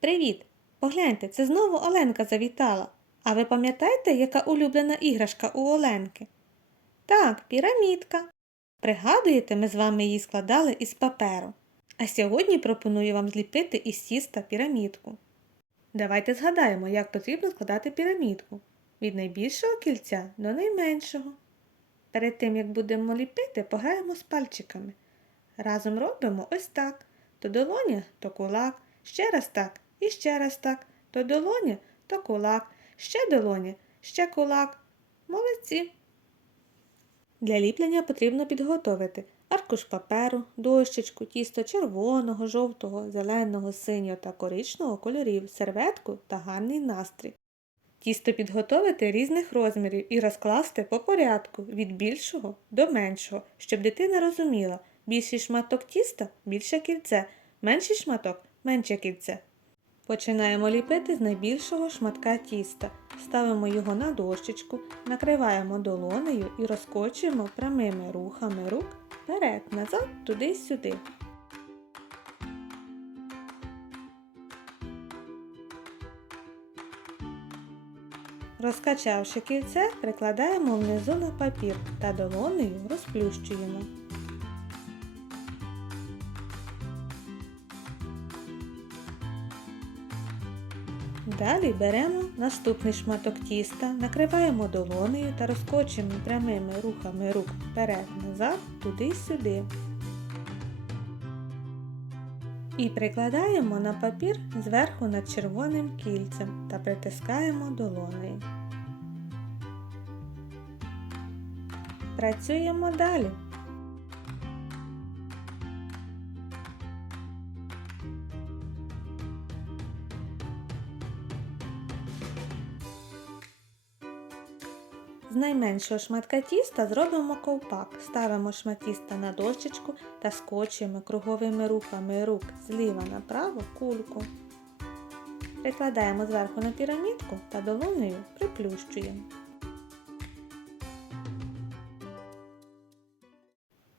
Привіт! Погляньте, це знову Оленка завітала. А ви пам'ятаєте, яка улюблена іграшка у Оленки? Так, пірамідка. Пригадуєте, ми з вами її складали із паперу. А сьогодні пропоную вам зліпити із тіста пірамідку. Давайте згадаємо, як потрібно складати пірамідку від найбільшого кільця до найменшого. Перед тим, як будемо ліпити, пограємо з пальчиками. Разом робимо ось так. То долоня, то кулак, ще раз так і ще раз так. То долоня, то кулак, ще долоня, ще кулак. Молодці. Для ліплення потрібно підготовити аркуш паперу, дощечку, тісто червоного, жовтого, зеленого, синього та коричневого кольорів, серветку та гарний настрій. Тісто підготовити різних розмірів і розкласти по порядку від більшого до меншого, щоб дитина розуміла, більший шматок тіста більше кільце, менший шматок менше кільце. Починаємо ліпити з найбільшого шматка тіста. Ставимо його на дощечку, накриваємо долонею і розкочуємо прямими рухами рук вперед, назад, туди-сюди. Розкачавши кільце, прикладаємо внизу на папір та долонею розплющуємо. Далі беремо наступний шматок тіста, накриваємо долонею та розкочуємо прямими рухами рук вперед-назад, туди-сюди. І прикладаємо на папір зверху над червоним кільцем та притискаємо долонею. Працюємо далі. З найменшого шматка тіста зробимо ковпак. Ставимо шмат тіста на дощечку та скочуємо круговими рухами рук зліва направо кульку. Прикладаємо зверху на пірамідку та долонею приплющуємо.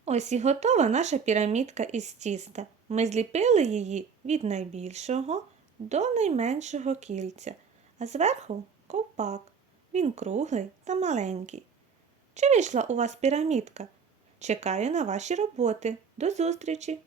Ось і готова наша пірамідка із тіста. Ми зліпили її від найбільшого до найменшого кільця, а зверху ковпак. Він круглий та маленький. Чи вийшла у вас пірамідка? Чекаю на ваші роботи. До зустрічі!